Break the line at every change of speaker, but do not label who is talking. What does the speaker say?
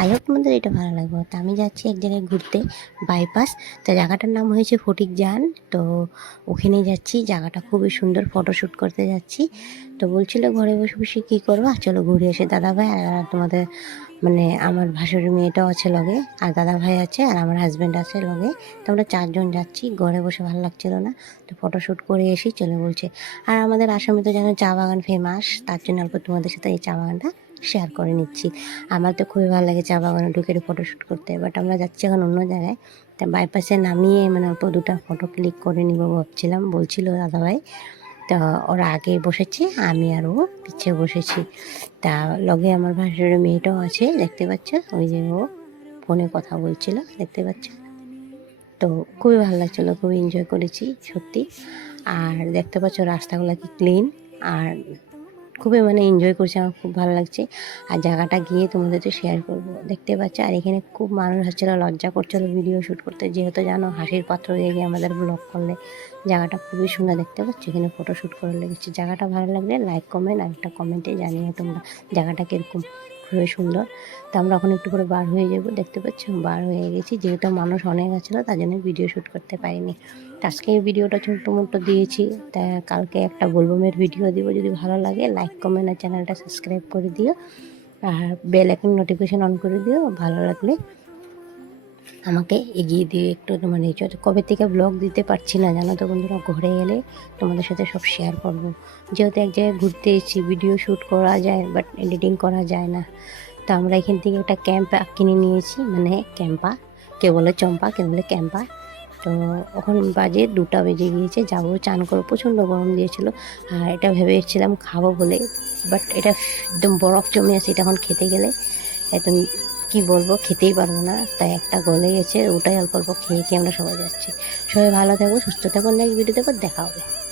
I hope তোমাদের এটা ভালো লাগবে। তো আমি যাচ্ছি এক জায়গায় ঘুরতে বাইপাস তো জায়গাটার নাম হয়েছে ফটিক জান তো ওখানেই যাচ্ছি, জায়গাটা খুবই সুন্দর ফটোশ্যুট করতে যাচ্ছি। তো বলছিল ঘরে বসে বসে কী করবা? চলো ঘুরে এসে দাদা ভাই আর তোমাদের মানে আমার ভাসুরের মেয়েটাও আছে লগে, আর দাদা ভাই আছে আর আমার হাজব্যান্ড আছে লগে। তো আমরা চারজন যাচ্ছি, ঘরে বসে ভালো লাগছিল না। তো ফটোশ্যুট করে এসে চলে বলছে, আর আমাদের আসামে তো যেন চা বাগান ফেমাস তার জন্য অল্প তোমাদের সাথে এই চা বাগানটা শেয়ার করে নিচ্ছি। আমার তো খুবই ভালো লাগে চা বাগানে ঢুকে ফটোশ্যুট করতে। বাট আমরা যাচ্ছি এখন অন্য জায়গায়। তা বাইপাসে নামিয়ে মানে অল্প দুটো ফটো ক্লিক করে নিব ভাবছিলাম। বলছিল দাদাভাই, তা ওরা আগে বসেছে, আমি আর ও পিছিয়ে বসেছি। তা লগে আমার ভাষার মেয়েটাও আছে, দেখতে পাচ্ছ? ওই যে ও ফোনে কথা বলছিল, দেখতে পাচ্ছ? তো খুবই ভালো লাগছিল, খুবই এনজয় করেছি, সত্যি। আর দেখতে পাচ্ছ রাস্তাগুলো কি ক্লিন আর খুবই মানে এনজয় করছি, আমার খুব ভালো লাগছে। আর জায়গাটা গিয়ে তোমাদের তো শেয়ার করব। দেখতে পাচ্ছ? আর এখানে খুব মানুষ হচ্ছিল লজ্জা করছিল ভিডিও শ্যুট করতে। যেহেতু জানো, হাসির পাত্র দিয়ে গিয়ে আমাদের ব্লগ করলে জায়গাটা খুবই সুন্দর। দেখতে পাচ্ছি? এখানে ফটো শ্যুট করে লেগেছে। জায়গাটা ভালো লাগলে লাইক কমেন্ট আর একটা কমেন্টে জানিয়ে তোমরা জায়গাটা কীরকম। খুবই সুন্দর। তো আমরা এখন একটু করে বার হয়ে যাব, দেখতে পাচ্ছি? বার হয়ে গেছি, যেহেতু মানুষ অনেক আছিল তার জন্য ভিডিও শ্যুট করতে পারিনি। আজকে এই ভিডিওটা ছোট্ট মোটো দিয়েছি, তা কালকে একটা বোলবমের ভিডিও দিব, যদি ভালো লাগে লাইক কমেন্ট আর চ্যানেলটা সাবস্ক্রাইব করে দিও, আর বেল আইকন নোটিফিকেশন অন করে দিও, ভালো লাগলে আমাকে এগিয়ে দিয়ে একটু মানে যত কবে থেকে ব্লগ দিতে পারছি না জানো তো বন্ধুরা? ঘরে গেলে তোমাদের সাথে সব শেয়ার করব। যেহেতু এক জায়গায় ঘুরতে এসেছি ভিডিও শ্যুট করা যায় বাট এডিটিং করা যায় না। তো আমরা এখান থেকে একটা ক্যাম্প কিনে নিয়েছি মানে ক্যাম্পা কে বলে চম্পা, কে বলে ক্যাম্পা তো ওখান বাজে দুটা বেজে গিয়েছে, যাব চান করে প্রচণ্ড গরম দিয়েছিল। আর এটা ভেবে এসেছিলাম খাব বলে বাট এটা একদম বরফ জমে আছে, এটা এখন খেতে গেলে একদম কি বলব? খেতেই পারব না। তাই একটা গলে গেছে, ওটাই অল্প অল্প খেয়ে খেয়ে আমরা সবাই যাচ্ছি। সবাই ভালো থাকব সুস্থ থাকব নেক্সট ভিডিওতে দেখা হবে।